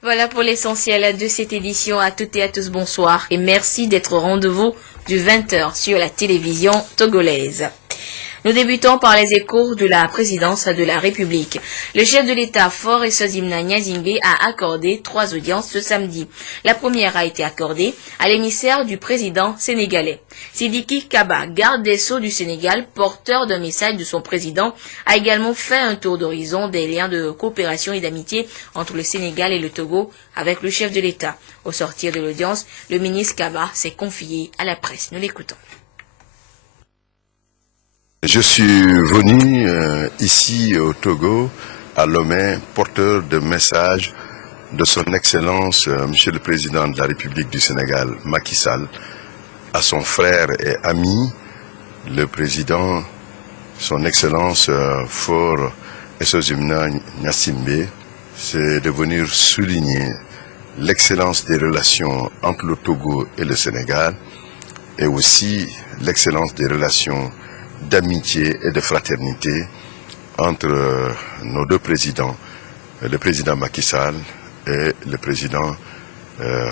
Voilà pour l'essentiel de cette édition. À toutes et à tous, bonsoir et merci d'être au rendez-vous du 20h sur la télévision togolaise. Nous débutons par les échos de la présidence de la République. Le chef de l'État, Faure Essouzimna Gnassingbé, a accordé 3 audiences ce samedi. La première a été accordée à l'émissaire du président sénégalais. Sidiki Kaba, garde des Sceaux du Sénégal, porteur d'un message de son président, a également fait un tour d'horizon des liens de coopération et d'amitié entre le Sénégal et le Togo avec le chef de l'État. Au sortir de l'audience, le ministre Kaba s'est confié à la presse. Nous l'écoutons. Je suis venu ici au Togo, à Lomé, porteur de message de son Excellence, Monsieur le Président de la République du Sénégal, Macky Sall, à son frère et ami, le Président, son Excellence Faure Essouzimna Gnassingbé, c'est de venir souligner l'excellence des relations entre le Togo et le Sénégal, et aussi l'excellence des relations d'amitié et de fraternité entre nos deux présidents, le président Macky Sall et le président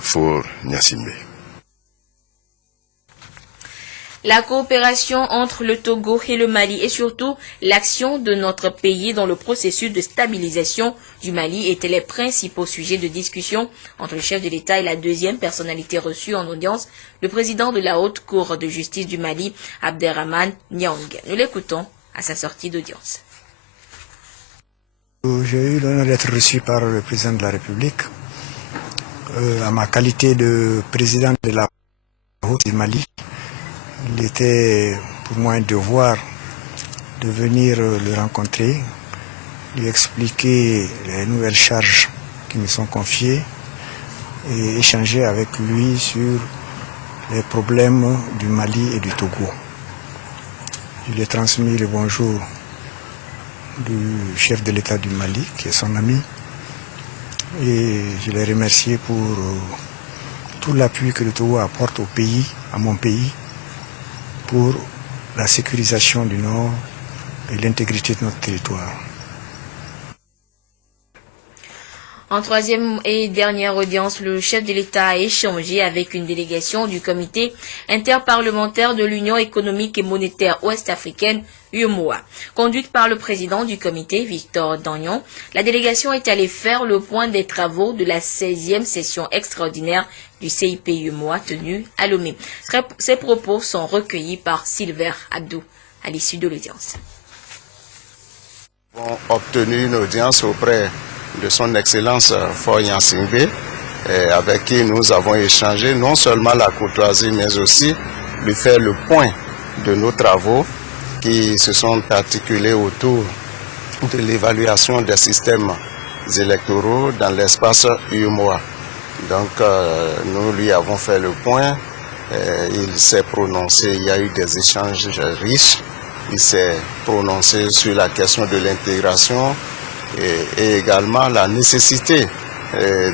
Faure Gnassingbé. La coopération entre le Togo et le Mali et surtout l'action de notre pays dans le processus de stabilisation du Mali étaient les principaux sujets de discussion entre le chef de l'État et la deuxième personnalité reçue en audience, le président de la Haute Cour de justice du Mali, Abderrahmane Niang. Nous l'écoutons à sa sortie d'audience. J'ai eu l'honneur d'être reçu par le président de la République à ma qualité de président de la Haute du Mali. Il était pour moi un devoir de venir le rencontrer, lui expliquer les nouvelles charges qui me sont confiées et échanger avec lui sur les problèmes du Mali et du Togo. Je lui ai transmis le bonjour du chef de l'État du Mali, qui est son ami, et je l'ai remercié pour tout l'appui que le Togo apporte au pays, à mon pays, pour la sécurisation du Nord et l'intégrité de notre territoire. En troisième et dernière audience, le chef de l'État a échangé avec une délégation du comité interparlementaire de l'Union économique et monétaire ouest-africaine, UEMOA. Conduite par le président du comité, Victor Dagnon, la délégation est allée faire le point des travaux de la 16e session extraordinaire du CIP UEMOA tenue à Lomé. Ces propos sont recueillis par Silver Abdou à l'issue de l'audience. Nous avons obtenu une audience auprès de son Excellence Faure Gnassingbé, avec qui nous avons échangé non seulement la courtoisie, mais aussi lui faire le point de nos travaux qui se sont articulés autour de l'évaluation des systèmes électoraux dans l'espace UEMOA. Donc nous lui avons fait le point, il s'est prononcé, il y a eu des échanges riches, il s'est prononcé sur la question de l'intégration, et également la nécessité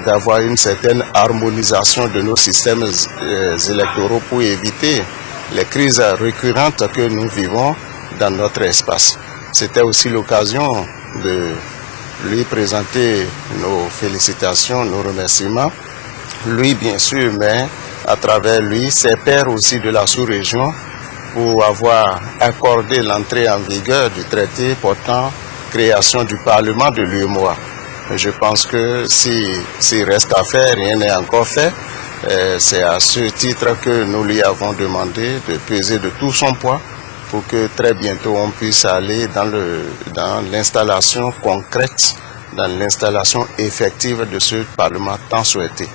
d'avoir une certaine harmonisation de nos systèmes électoraux pour éviter les crises récurrentes que nous vivons dans notre espace. C'était aussi l'occasion de lui présenter nos félicitations, nos remerciements. Lui bien sûr, mais à travers lui, ses pairs aussi de la sous-région pour avoir accordé l'entrée en vigueur du traité portant création du Parlement de l'UEMOA. Je pense que s'il reste à faire, rien n'est encore fait. C'est à ce titre que nous lui avons demandé de peser de tout son poids pour que très bientôt on puisse aller dans l'installation concrète, dans l'installation effective de ce Parlement tant souhaité.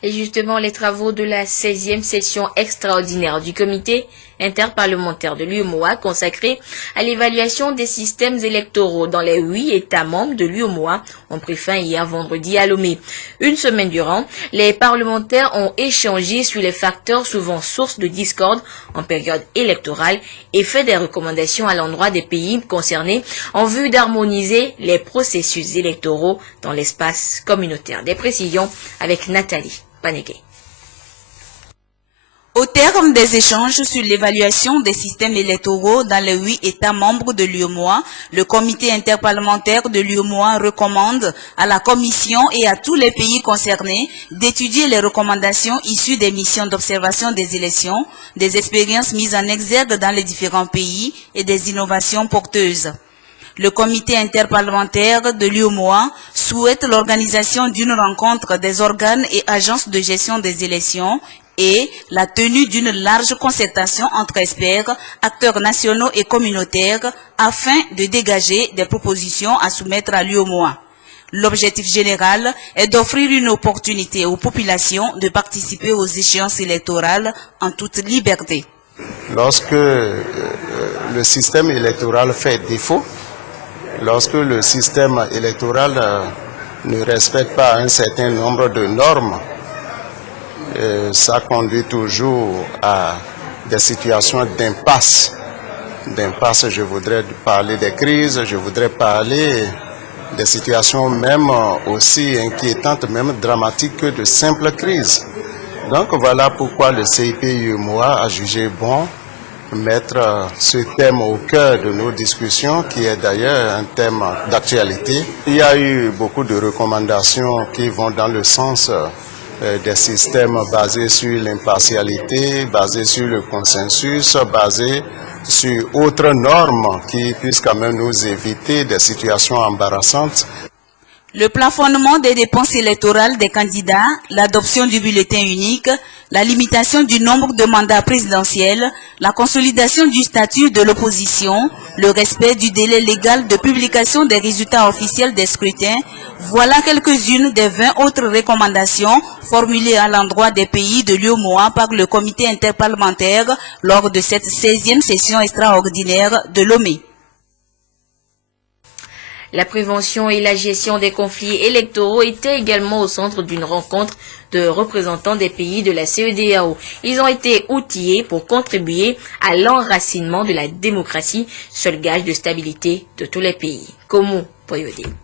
Et justement, les travaux de la 16e session extraordinaire du comité interparlementaire de l'UEMOA consacré à l'évaluation des systèmes électoraux dans les 8 États membres de l'UEMOA ont pris fin hier vendredi à Lomé. Une semaine durant, les parlementaires ont échangé sur les facteurs souvent sources de discorde en période électorale et fait des recommandations à l'endroit des pays concernés en vue d'harmoniser les processus électoraux dans l'espace communautaire. Des précisions avec Nathalie Panégué. Au terme des échanges sur l'évaluation des systèmes électoraux dans les 8 États membres de l'UEMOA, le comité interparlementaire de l'UEMOA recommande à la Commission et à tous les pays concernés d'étudier les recommandations issues des missions d'observation des élections, des expériences mises en exergue dans les différents pays et des innovations porteuses. Le comité interparlementaire de l'UEMOA souhaite l'organisation d'une rencontre des organes et agences de gestion des élections et la tenue d'une large concertation entre experts, acteurs nationaux et communautaires afin de dégager des propositions à soumettre à l'UEMOA. L'objectif général est d'offrir une opportunité aux populations de participer aux échéances électorales en toute liberté. Lorsque le système électoral fait défaut, lorsque le système électoral ne respecte pas un certain nombre de normes, ça conduit toujours à des situations d'impasse. D'impasse, je voudrais parler des crises, je voudrais parler des situations même aussi inquiétantes, même dramatiques que de simples crises. Donc voilà pourquoi le CIP-UEMOA a jugé bon mettre ce thème au cœur de nos discussions, qui est d'ailleurs un thème d'actualité. Il y a eu beaucoup de recommandations qui vont dans le sens des systèmes basés sur l'impartialité, basés sur le consensus, basés sur autres normes qui puissent quand même nous éviter des situations embarrassantes. Le plafonnement des dépenses électorales des candidats, l'adoption du bulletin unique, la limitation du nombre de mandats présidentiels, la consolidation du statut de l'opposition, le respect du délai légal de publication des résultats officiels des scrutins, voilà quelques-unes des 20 autres recommandations formulées à l'endroit des pays de l'UEMOA par le comité interparlementaire lors de cette 16e session extraordinaire de Lomé. La prévention et la gestion des conflits électoraux étaient également au centre d'une rencontre de représentants des pays de la CEDEAO. Ils ont été outillés pour contribuer à l'enracinement de la démocratie, seul gage de stabilité de tous les pays. Komu Poyode.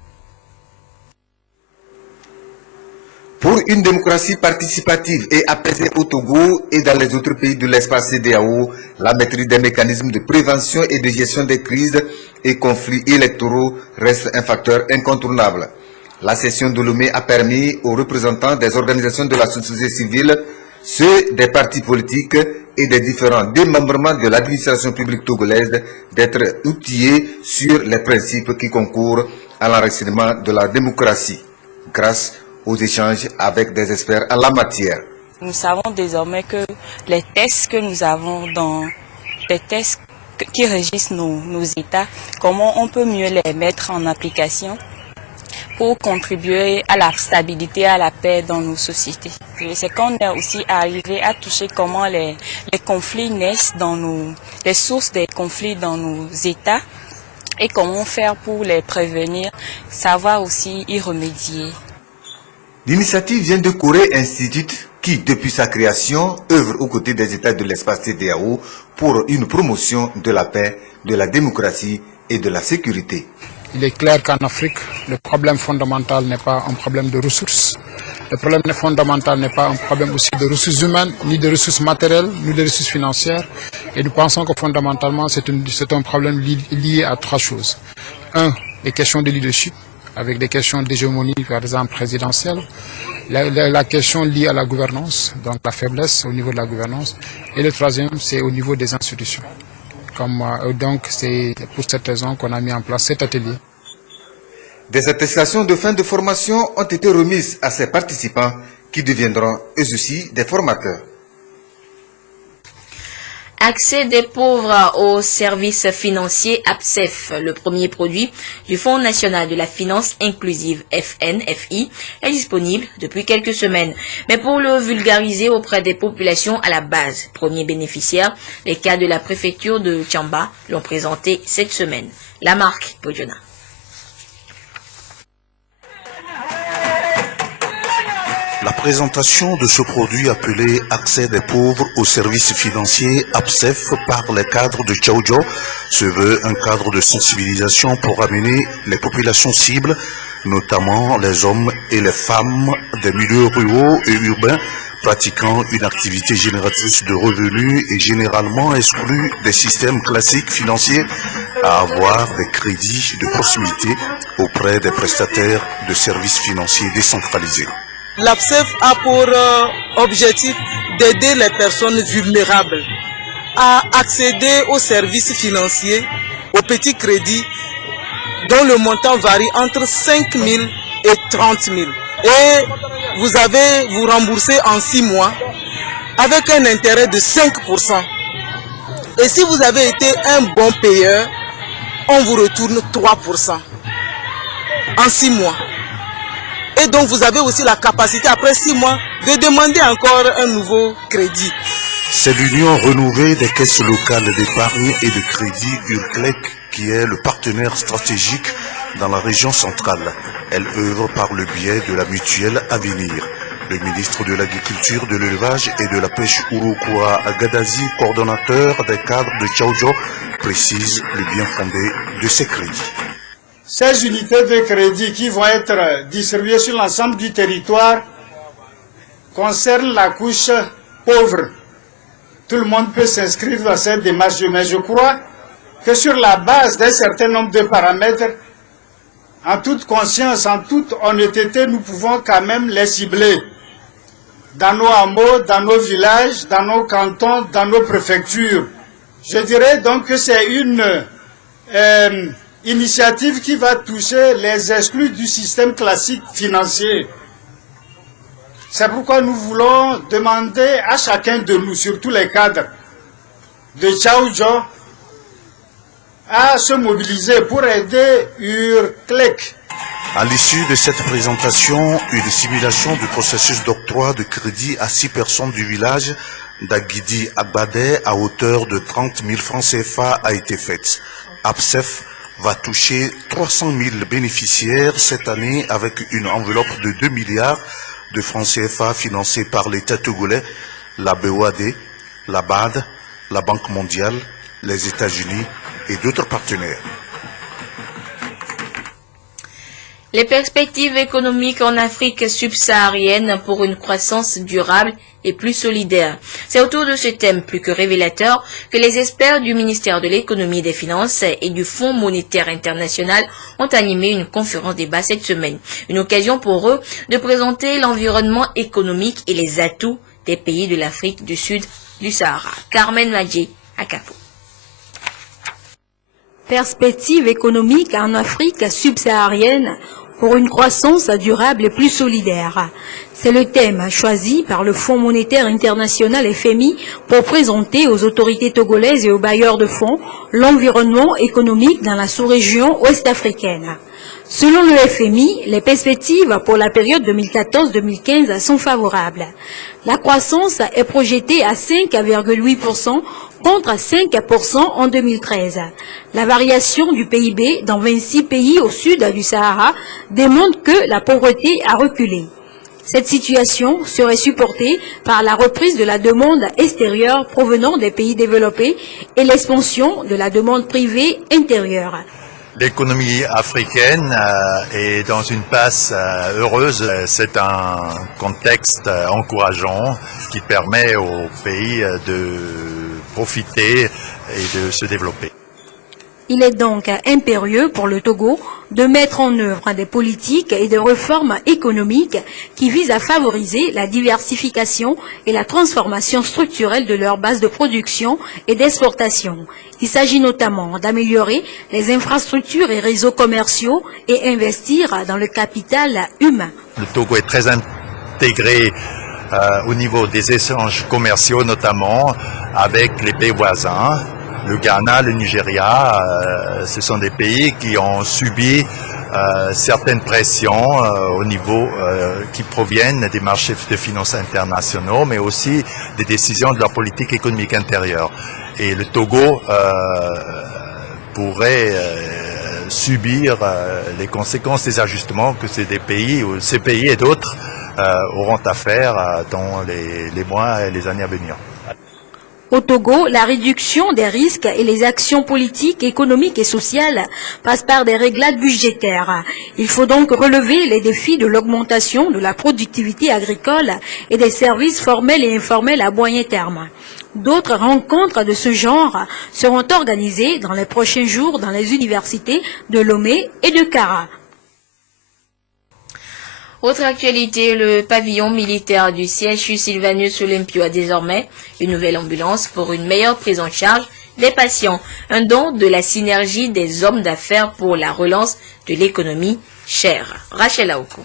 Pour une démocratie participative et apaisée au Togo et dans les autres pays de l'espace CEDEAO, la maîtrise des mécanismes de prévention et de gestion des crises et conflits électoraux reste un facteur incontournable. La session de Lomé a permis aux représentants des organisations de la société civile, ceux des partis politiques et des différents démembrements de l'administration publique togolaise d'être outillés sur les principes qui concourent à l'enracinement de la démocratie, grâce aux échanges avec des experts en la matière. Nous savons désormais que les tests que nous avons dans les tests qui régissent nos États, comment on peut mieux les mettre en application pour contribuer à la stabilité, à la paix dans nos sociétés. C'est qu'on est aussi arrivé à toucher comment les conflits naissent les sources des conflits dans nos États et comment faire pour les prévenir, savoir aussi y remédier. L'initiative vient de Corée Institute qui, depuis sa création, œuvre aux côtés des États de l'espace CEDEAO pour une promotion de la paix, de la démocratie et de la sécurité. Il est clair qu'en Afrique, le problème fondamental n'est pas un problème de ressources. Le problème fondamental n'est pas un problème aussi de ressources humaines, ni de ressources matérielles, ni de ressources financières. Et nous pensons que fondamentalement, c'est un problème lié à 3 choses. 1, les questions de leadership, avec des questions d'hégémonie, par exemple, présidentielle. La question liée à la gouvernance, donc la faiblesse au niveau de la gouvernance. Et le 3e, c'est au niveau des institutions. Donc, c'est pour cette raison qu'on a mis en place cet atelier. Des attestations de fin de formation ont été remises à ces participants qui deviendront eux aussi des formateurs. Accès des pauvres aux services financiers APSEF, le premier produit du Fonds national de la finance inclusive FNFI, est disponible depuis quelques semaines. Mais pour le vulgariser auprès des populations à la base, premiers bénéficiaires, les cas de la préfecture de Tchamba l'ont présenté cette semaine. La marque Podiona. La présentation de ce produit appelé Accès des pauvres aux services financiers APSEF par les cadres de Tchaoudjo se veut un cadre de sensibilisation pour amener les populations cibles, notamment les hommes et les femmes des milieux ruraux et urbains, pratiquant une activité génératrice de revenus et généralement exclus des systèmes classiques financiers à avoir des crédits de proximité auprès des prestataires de services financiers décentralisés. L'APSEF a pour objectif d'aider les personnes vulnérables à accéder aux services financiers, aux petits crédits, dont le montant varie entre 5 000 et 30 000. Et vous remboursez en 6 mois avec un intérêt de 5%. Et si vous avez été un bon payeur, on vous retourne 3% en 6 mois. Et donc vous avez aussi la capacité après 6 mois de demander encore un nouveau crédit. C'est l'union renouvelée des caisses locales d'épargne et de crédit URCLEC qui est le partenaire stratégique dans la région centrale. Elle œuvre par le biais de la mutuelle Avenir. Le ministre de l'Agriculture, de l'Élevage et de la Pêche Urukoa Gadazi, coordonnateur des cadres de Tchaoudjo, précise le bien fondé de ces crédits. Ces unités de crédit qui vont être distribuées sur l'ensemble du territoire concernent la couche pauvre. Tout le monde peut s'inscrire dans cette démarche, mais je crois que sur la base d'un certain nombre de paramètres, en toute conscience, en toute honnêteté, nous pouvons quand même les cibler dans nos hameaux, dans nos villages, dans nos cantons, dans nos préfectures. Je dirais donc que c'est une initiative qui va toucher les exclus du système classique financier. C'est pourquoi nous voulons demander à chacun de nous, surtout les cadres de Tchaoudjo, à se mobiliser pour aider URCLEC. À l'issue de cette présentation, une simulation du processus d'octroi de crédit à 6 personnes du village d'Aguidi Agbadé à hauteur de 30 000 francs CFA a été faite. APSEF va toucher 300 000 bénéficiaires cette année avec une enveloppe de 2 milliards de francs CFA financés par l'État togolais, la BOAD, la BAD, la Banque mondiale, les États-Unis et d'autres partenaires. Les perspectives économiques en Afrique subsaharienne pour une croissance durable et plus solidaire. C'est autour de ce thème plus que révélateur que les experts du ministère de l'Économie et des Finances et du Fonds monétaire international ont animé une conférence débat cette semaine. Une occasion pour eux de présenter l'environnement économique et les atouts des pays de l'Afrique du Sud du Sahara. Carmen Madjé, à Capo. Perspectives économiques en Afrique subsaharienne pour une croissance durable et plus solidaire. C'est le thème choisi par le Fonds monétaire international FMI pour présenter aux autorités togolaises et aux bailleurs de fonds l'environnement économique dans la sous-région ouest-africaine. Selon le FMI, les perspectives pour la période 2014-2015 sont favorables. La croissance est projetée à 5,8% contre 5% en 2013. La variation du PIB dans 26 pays au sud du Sahara démontre que la pauvreté a reculé. Cette situation serait supportée par la reprise de la demande extérieure provenant des pays développés et l'expansion de la demande privée intérieure. L'économie africaine est dans une passe heureuse. C'est un contexte encourageant qui permet aux pays de profiter et de se développer. Il est donc impérieux pour le Togo de mettre en œuvre des politiques et des réformes économiques qui visent à favoriser la diversification et la transformation structurelle de leur base de production et d'exportation. Il s'agit notamment d'améliorer les infrastructures et réseaux commerciaux et investir dans le capital humain. Le Togo est très intégré au niveau des échanges commerciaux, notamment avec les pays voisins. Le Ghana, le Nigeria, ce sont des pays qui ont subi certaines pressions au niveau qui proviennent des marchés de finances internationaux, mais aussi des décisions de leur politique économique intérieure. Et le Togo pourrait subir les conséquences des ajustements que ces pays et d'autres auront à faire dans les mois et les années à venir. Au Togo, la réduction des risques et les actions politiques, économiques et sociales passent par des réglades budgétaires. Il faut donc relever les défis de l'augmentation de la productivité agricole et des services formels et informels à moyen terme. D'autres rencontres de ce genre seront organisées dans les prochains jours dans les universités de Lomé et de Kara. Autre actualité, le pavillon militaire du CHU Sylvanus Olympio a désormais une nouvelle ambulance pour une meilleure prise en charge des patients. Un don de la synergie des hommes d'affaires pour la relance de l'économie chère. Rachel Aoukou.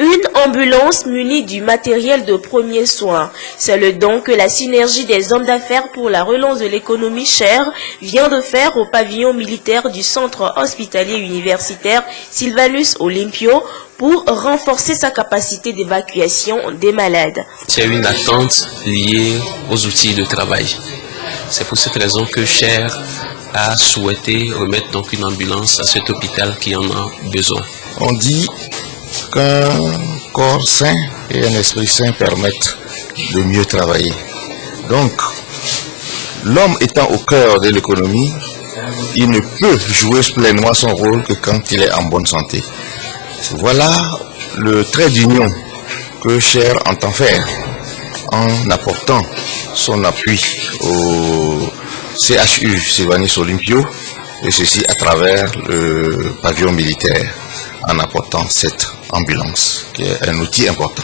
Une ambulance munie du matériel de premiers soins. C'est le don que la synergie des hommes d'affaires pour la relance de l'économie chère vient de faire au pavillon militaire du centre hospitalier universitaire Sylvanus Olympio pour renforcer sa capacité d'évacuation des malades. C'est une attente liée aux outils de travail. C'est pour cette raison que Cher a souhaité remettre donc une ambulance à cet hôpital qui en a besoin. On dit qu'un corps sain et un esprit sain permettent de mieux travailler. Donc, l'homme étant au cœur de l'économie, il ne peut jouer pleinement son rôle que quand il est en bonne santé. Voilà le trait d'union que Cher entend faire en apportant son appui au CHU Sylvanus Olympio, et ceci à travers le pavillon militaire, en apportant cette ambulance, qui est un outil important.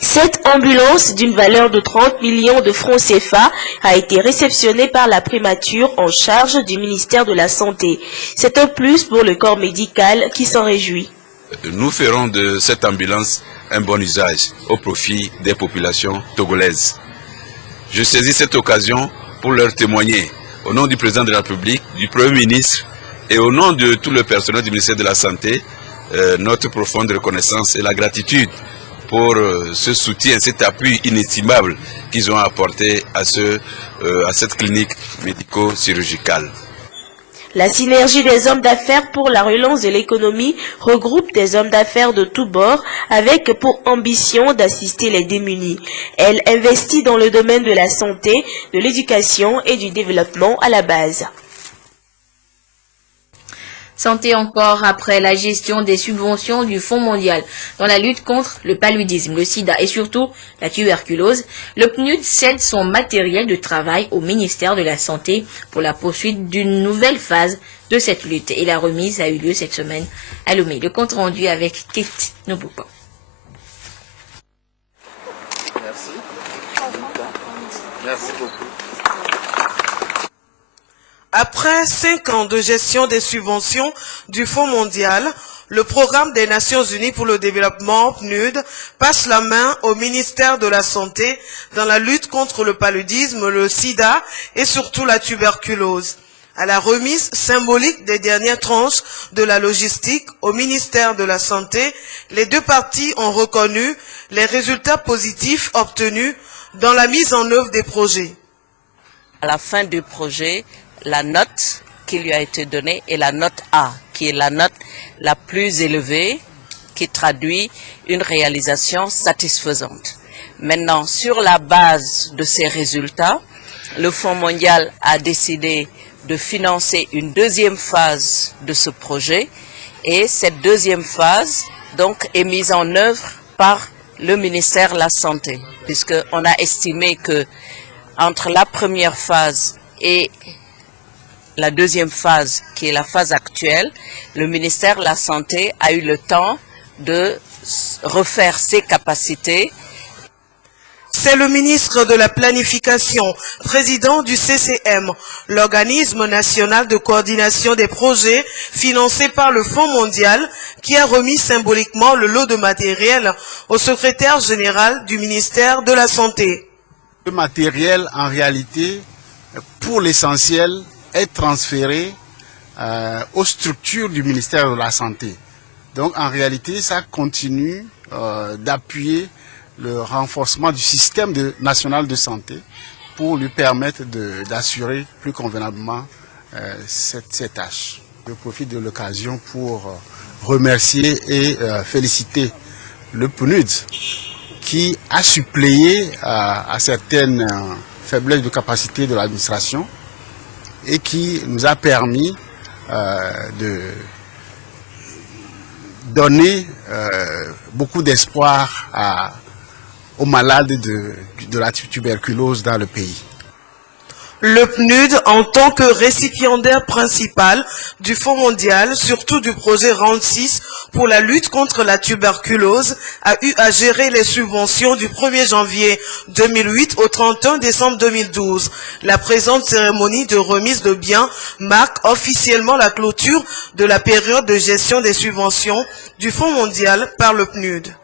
Cette ambulance d'une valeur de 30 millions de francs CFA a été réceptionnée par la primature en charge du ministère de la Santé. C'est un plus pour le corps médical qui s'en réjouit. Nous ferons de cette ambulance un bon usage au profit des populations togolaises. Je saisis cette occasion pour leur témoigner, au nom du président de la République, du Premier ministre et au nom de tout le personnel du ministère de la Santé, notre profonde reconnaissance et la gratitude pour ce soutien, cet appui inestimable qu'ils ont apporté à cette clinique médico-chirurgicale. La synergie des hommes d'affaires pour la relance de l'économie regroupe des hommes d'affaires de tous bords avec pour ambition d'assister les démunis. Elle investit dans le domaine de la santé, de l'éducation et du développement à la base. Santé encore après la gestion des subventions du Fonds mondial dans la lutte contre le paludisme, le sida et surtout la tuberculose. Le PNUD cède son matériel de travail au ministère de la Santé pour la poursuite d'une nouvelle phase de cette lutte. Et la remise a eu lieu cette semaine à Lomé. Le compte rendu avec Kate Nobuko. Merci. Merci beaucoup. Après 5 ans de gestion des subventions du Fonds mondial, le Programme des Nations Unies pour le développement, PNUD, passe la main au ministère de la Santé dans la lutte contre le paludisme, le sida et surtout la tuberculose. À la remise symbolique des dernières tranches de la logistique au ministère de la Santé, les deux parties ont reconnu les résultats positifs obtenus dans la mise en œuvre des projets. À la fin du projet, la note qui lui a été donnée est la note A, qui est la note la plus élevée, qui traduit une réalisation satisfaisante. Maintenant, sur la base de ces résultats, le Fonds mondial a décidé de financer une deuxième phase de ce projet et cette deuxième phase donc est mise en œuvre par le ministère de la Santé, puisqu'on a estimé que entre la première phase et la deuxième phase, qui est la phase actuelle, le ministère de la Santé a eu le temps de refaire ses capacités. C'est le ministre de la Planification, président du CCM, l'organisme national de coordination des projets financé par le Fonds mondial, qui a remis symboliquement le lot de matériel au secrétaire général du ministère de la Santé. Le matériel, en réalité, pour l'essentiel, est transféré aux structures du ministère de la Santé. Donc en réalité, ça continue d'appuyer le renforcement du système national de santé pour lui permettre d'assurer plus convenablement cette tâche. Je profite de l'occasion pour remercier et féliciter le PNUD qui a suppléé à certaines faiblesses de capacité de l'administration et qui nous a permis de donner beaucoup d'espoir aux malades de la tuberculose dans le pays. Le PNUD, en tant que récipiendaire principal du Fonds mondial, surtout du projet Round 6 pour la lutte contre la tuberculose, a eu à gérer les subventions du 1er janvier 2008 au 31 décembre 2012. La présente cérémonie de remise de biens marque officiellement la clôture de la période de gestion des subventions du Fonds mondial par le PNUD.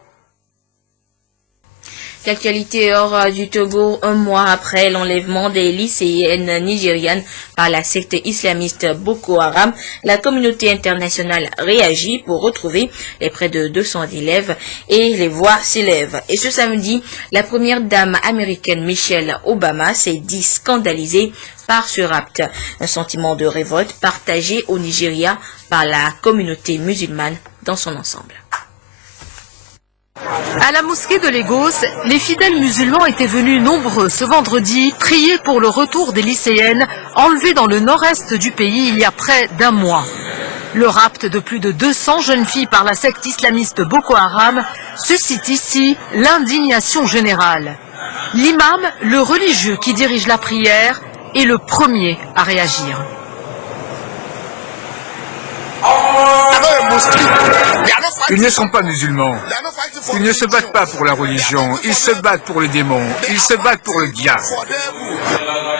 L'actualité hors du Togo, un mois après l'enlèvement des lycéennes nigérianes par la secte islamiste Boko Haram, la communauté internationale réagit pour retrouver les près de 200 élèves et les voix s'élèvent. Et ce samedi, la première dame américaine Michelle Obama s'est dit scandalisée par ce rapt. Un sentiment de révolte partagé au Nigeria par la communauté musulmane dans son ensemble. À la mosquée de Lagos, les fidèles musulmans étaient venus nombreux ce vendredi prier pour le retour des lycéennes enlevées dans le nord-est du pays il y a près d'un mois. Le rapt de plus de 200 jeunes filles par la secte islamiste Boko Haram suscite ici l'indignation générale. L'imam, le religieux qui dirige la prière, est le premier à réagir. Ils ne sont pas musulmans. Ils ne se battent pas pour la religion. Ils se battent pour le démon. Ils se battent pour le diable.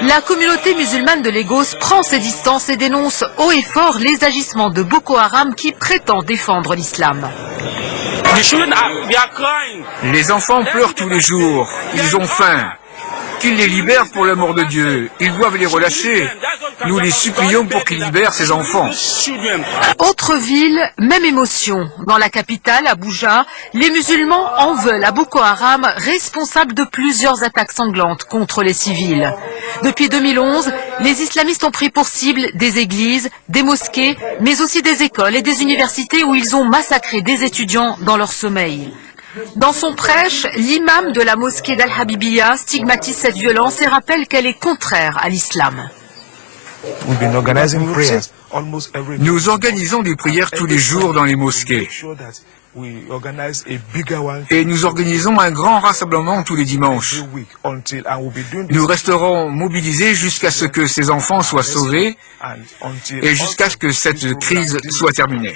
La communauté musulmane de Lagos prend ses distances et dénonce haut et fort les agissements de Boko Haram qui prétend défendre l'islam. Les enfants pleurent tous les jours. Ils ont faim. Qu'ils les libèrent pour l'amour de Dieu. Ils doivent les relâcher. Nous les supplions pour qu'ils libèrent ces enfants. Autre ville, même émotion. Dans la capitale, Abuja, les musulmans en veulent à Boko Haram, responsable de plusieurs attaques sanglantes contre les civils. Depuis 2011, les islamistes ont pris pour cible des églises, des mosquées, mais aussi des écoles et des universités où ils ont massacré des étudiants dans leur sommeil. Dans son prêche, l'imam de la mosquée d'Al-Habibiyya stigmatise cette violence et rappelle qu'elle est contraire à l'islam. Nous organisons des prières tous les jours dans les mosquées. Et nous organisons un grand rassemblement tous les dimanches. Nous resterons mobilisés jusqu'à ce que ces enfants soient sauvés et jusqu'à ce que cette crise soit terminée.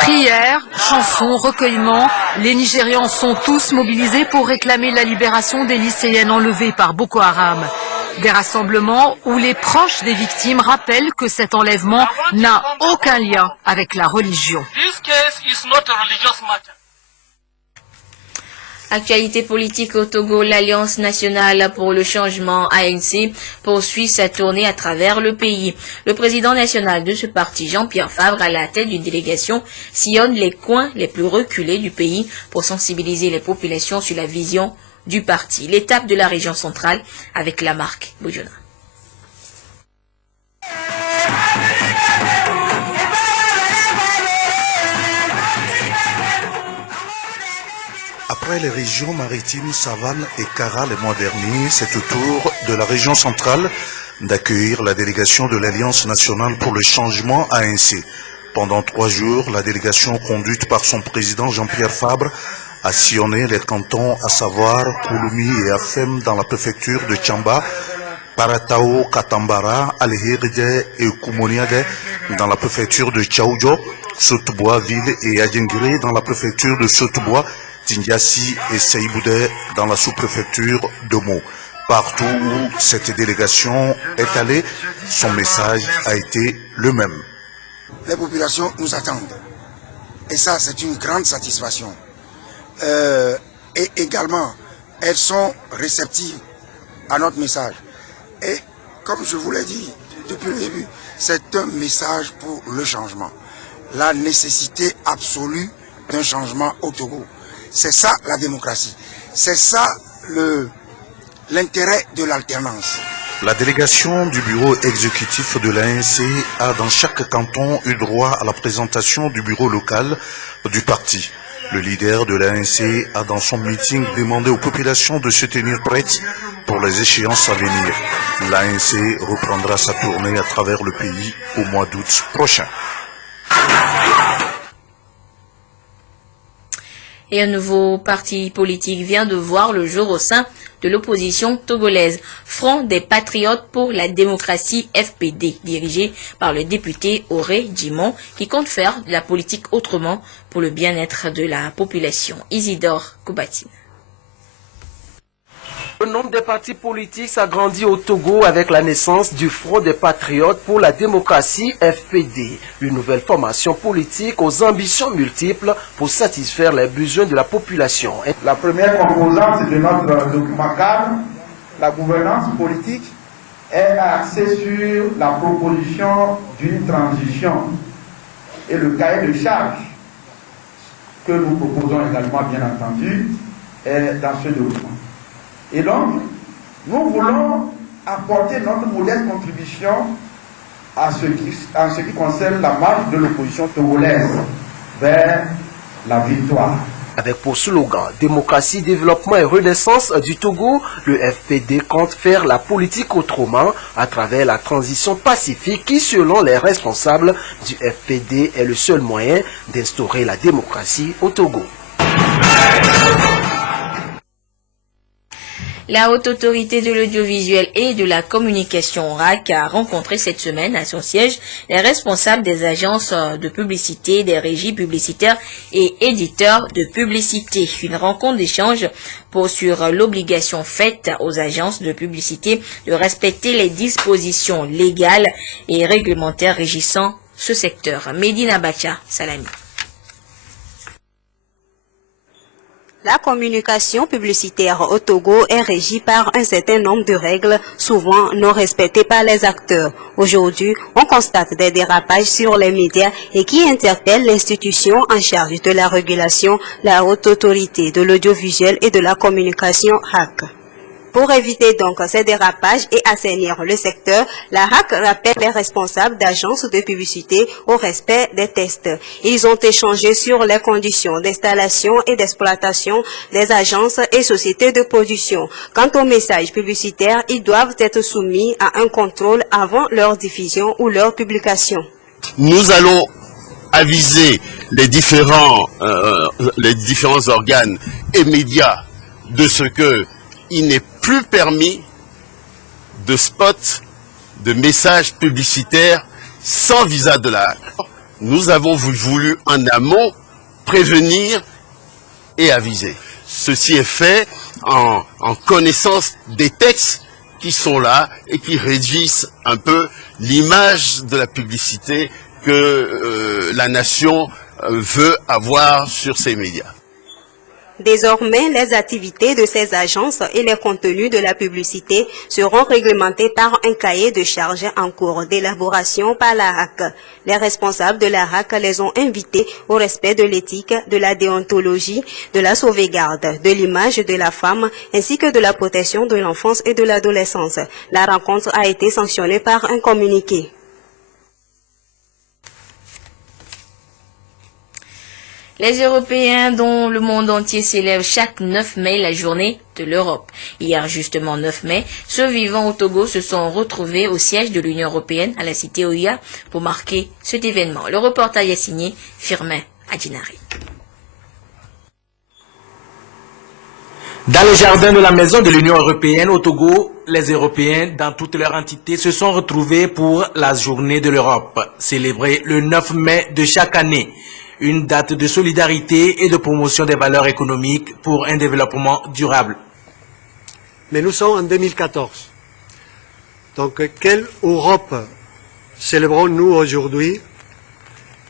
Prières, chansons, recueillements, les Nigérians sont tous mobilisés pour réclamer la libération des lycéennes enlevées par Boko Haram. Des rassemblements où les proches des victimes rappellent que cet enlèvement n'a aucun lien avec la religion. Actualité politique au Togo, l'Alliance nationale pour le changement ANC poursuit sa tournée à travers le pays. Le président national de ce parti, Jean-Pierre Favre, à la tête d'une délégation, sillonne les coins les plus reculés du pays pour sensibiliser les populations sur la vision du parti. L'étape de la région centrale avec la marque Bojona. Après les régions maritimes, Savane et Kara le mois dernier, c'est au tour de la région centrale d'accueillir la délégation de l'Alliance nationale pour le changement ANC. Pendant 3 jours, la délégation conduite par son président Jean-Pierre Fabre a sillonné les cantons, à savoir Kouloumi et Afem dans la préfecture de Tchamba, Paratao, Katambara, Alhirde et Koumoniade dans la préfecture de Tchaoudjo, Sotobois ville et Adjengiri dans la préfecture de Sotobois, Tindiassi et Seïboudé dans la sous-préfecture de Mo. Partout où cette délégation est allée, son message a été le même. Les populations nous attendent. Et ça, c'est une grande satisfaction. Et également, elles sont réceptives à notre message. Et comme je vous l'ai dit depuis le début, c'est un message pour le changement. La nécessité absolue d'un changement au Togo. C'est ça la démocratie. C'est ça l'intérêt de l'alternance. La délégation du bureau exécutif de l'ANC a dans chaque canton eu droit à la présentation du bureau local du parti. Le leader de l'ANC a dans son meeting demandé aux populations de se tenir prêtes pour les échéances à venir. L'ANC reprendra sa tournée à travers le pays au mois d'août prochain. Et un nouveau parti politique vient de voir le jour au sein de l'opposition togolaise, Front des Patriotes pour la démocratie FPD, dirigé par le député Auré Djimon, qui compte faire de la politique autrement pour le bien-être de la population. Isidore Koubatine. Le nombre de partis politiques s'agrandit au Togo avec la naissance du Front des Patriotes pour la démocratie FPD, une nouvelle formation politique aux ambitions multiples pour satisfaire les besoins de la population. La première composante de notre document cadre, la gouvernance politique, est axée sur la proposition d'une transition et le cahier de charge que nous proposons également, bien entendu, est dans ce document. Et donc, nous voulons apporter notre modeste contribution en ce qui concerne la marche de l'opposition togolaise vers la victoire. Avec pour slogan « Démocratie, développement et renaissance du Togo », le FPD compte faire la politique autrement à travers la transition pacifique qui, selon les responsables du FPD, est le seul moyen d'instaurer la démocratie au Togo. La Haute Autorité de l'Audiovisuel et de la Communication RAC a rencontré cette semaine à son siège les responsables des agences de publicité, des régies publicitaires et éditeurs de publicité. Une rencontre d'échange sur l'obligation faite aux agences de publicité de respecter les dispositions légales et réglementaires régissant ce secteur. Medina Bacha, Salami. La communication publicitaire au Togo est régie par un certain nombre de règles, souvent non respectées par les acteurs. Aujourd'hui, on constate des dérapages sur les médias et qui interpellent l'institution en charge de la régulation, la Haute Autorité de l'Audiovisuel et de la Communication RAC. Pour éviter donc ces dérapages et assainir le secteur, la RAC rappelle les responsables d'agences de publicité au respect des tests. Ils ont échangé sur les conditions d'installation et d'exploitation des agences et sociétés de production. Quant aux messages publicitaires, ils doivent être soumis à un contrôle avant leur diffusion ou leur publication. Nous allons aviser les différents organes et médias de ce que il n'est plus permis de spots, de messages publicitaires sans visa de la RAC. Nous avons voulu en amont prévenir et aviser. Ceci est fait en connaissance des textes qui sont là et qui réduisent un peu l'image de la publicité que la nation veut avoir sur ses médias. Désormais, les activités de ces agences et les contenus de la publicité seront réglementés par un cahier de charges en cours d'élaboration par la RAC. Les responsables de la RAC les ont invités au respect de l'éthique, de la déontologie, de la sauvegarde, de l'image de la femme, ainsi que de la protection de l'enfance et de l'adolescence. La rencontre a été sanctionnée par un communiqué. Les Européens dont le monde entier célèbre chaque 9 mai la journée de l'Europe. Hier, justement 9 mai, ceux vivant au Togo se sont retrouvés au siège de l'Union européenne à la cité Oya pour marquer cet événement. Le reportage est signé Firmin Adjinari. Dans le jardin de la maison de l'Union européenne au Togo, les Européens dans toutes leurs entités se sont retrouvés pour la journée de l'Europe, célébrée le 9 mai de chaque année. Une date de solidarité et de promotion des valeurs économiques pour un développement durable. Mais nous sommes en 2014. Donc, quelle Europe célébrons-nous aujourd'hui?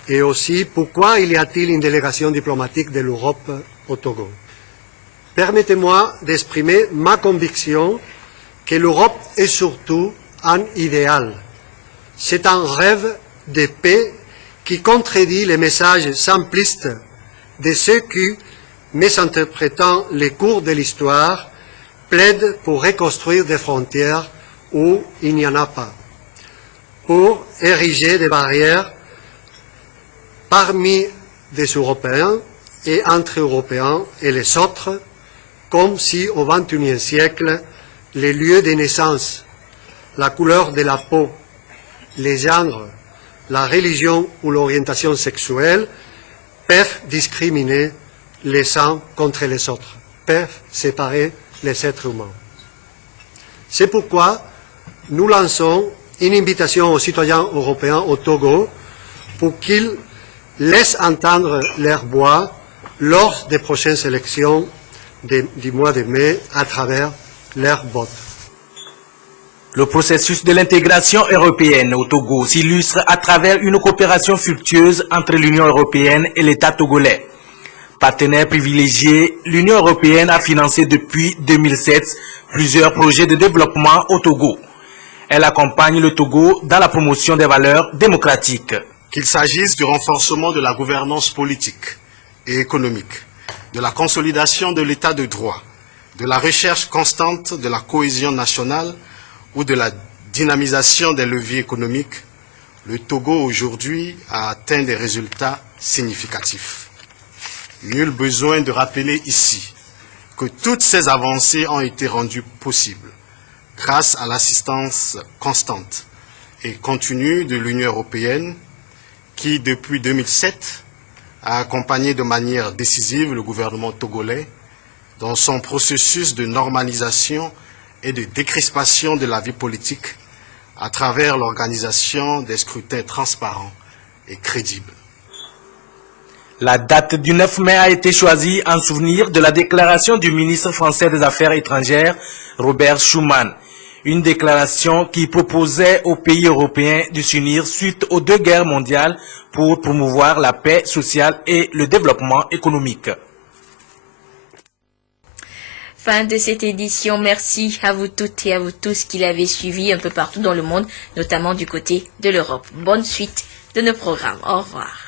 Et aussi, pourquoi y a-t-il une délégation diplomatique de l'Europe au Togo? Permettez-moi d'exprimer ma conviction que l'Europe est surtout un idéal. C'est un rêve de paix qui contredit les messages simplistes de ceux qui, mésinterprétant les cours de l'histoire, plaident pour reconstruire des frontières où il n'y en a pas, pour ériger des barrières parmi des Européens et entre Européens et les autres, comme si au XXIe siècle, les lieux de naissance, la couleur de la peau, les genres, la religion ou l'orientation sexuelle peuvent discriminer les uns contre les autres, peuvent séparer les êtres humains. C'est pourquoi nous lançons une invitation aux citoyens européens au Togo pour qu'ils laissent entendre leur voix lors des prochaines élections du mois de mai à travers leur vote. Le processus de l'intégration européenne au Togo s'illustre à travers une coopération fructueuse entre l'Union européenne et l'État togolais. Partenaire privilégié, l'Union européenne a financé depuis 2007 plusieurs projets de développement au Togo. Elle accompagne le Togo dans la promotion des valeurs démocratiques. Qu'il s'agisse du renforcement de la gouvernance politique et économique, de la consolidation de l'état de droit, de la recherche constante de la cohésion nationale ou de la dynamisation des leviers économiques, le Togo aujourd'hui a atteint des résultats significatifs. Nul besoin de rappeler ici que toutes ces avancées ont été rendues possibles grâce à l'assistance constante et continue de l'Union européenne qui, depuis 2007, a accompagné de manière décisive le gouvernement togolais dans son processus de normalisation et de décrispation de la vie politique à travers l'organisation des scrutins transparents et crédibles. La date du 9 mai a été choisie en souvenir de la déclaration du ministre français des Affaires étrangères, Robert Schuman. Une déclaration qui proposait aux pays européens de s'unir suite aux 2 guerres mondiales pour promouvoir la paix sociale et le développement économique. Fin de cette édition. Merci à vous toutes et à vous tous qui l'avez suivi un peu partout dans le monde, notamment du côté de l'Europe. Bonne suite de nos programmes. Au revoir.